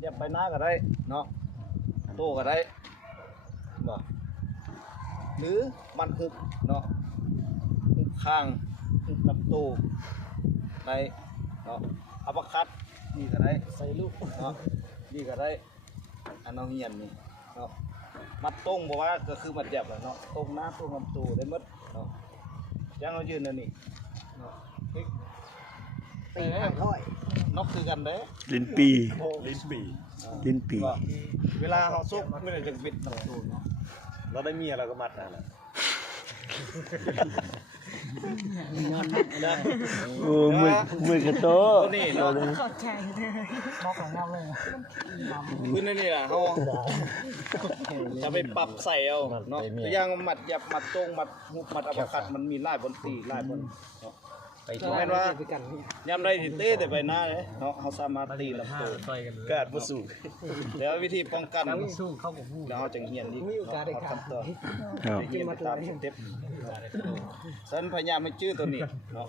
เย็บไปหน้าก็ได้เนาะโตก็ได้บ่หรือมันคือเนาะข้างลำตู้ได้เนาะอัปคัดนี่ก็ได้ใส่ลูกเนาะนี่ก็ได้อันน้องเฮียนนี่เนาะมัดตรงบอกว่าก็คือมัดเย็บเนาะตรงหน้าตรงลำตู้ได้หมดเนาะยังเรายืนนั่นนี่เนาะตีข้างค่อยนกคือกันเด้ ลิ้นปี ลิ้นปี ลิ้นปี เวลาเขาซุกไม่ได้จะบิดลำตู้เนาะ เราได้เมียเราก็มัดนั่นแหละ โอ้มือกระโต ตัวนี้เนาะ เข้าใจเลยมอกของเราเลย พื้นนี่แหละเขาจะไปปรับใส่เอาเนาะอย่างมัดหยับมัดตรงมัดหุบมัดอัปคัดมันมีลายบนตีลายบนเนาะแม่นว่ายามใดสิเต้แต่ไปหน้าเลยเนาะเขาสามารถตีลำตัว กาดบ่สู้ แล้ววิธีป้องกัน สู้เข้ากับผู้ แล้วเขาจังเฮียนอีกเขาทำตัว ครับ เฮียนตามสเต็ปฉันพยายามให้ชื่อตัวนี้เนาะ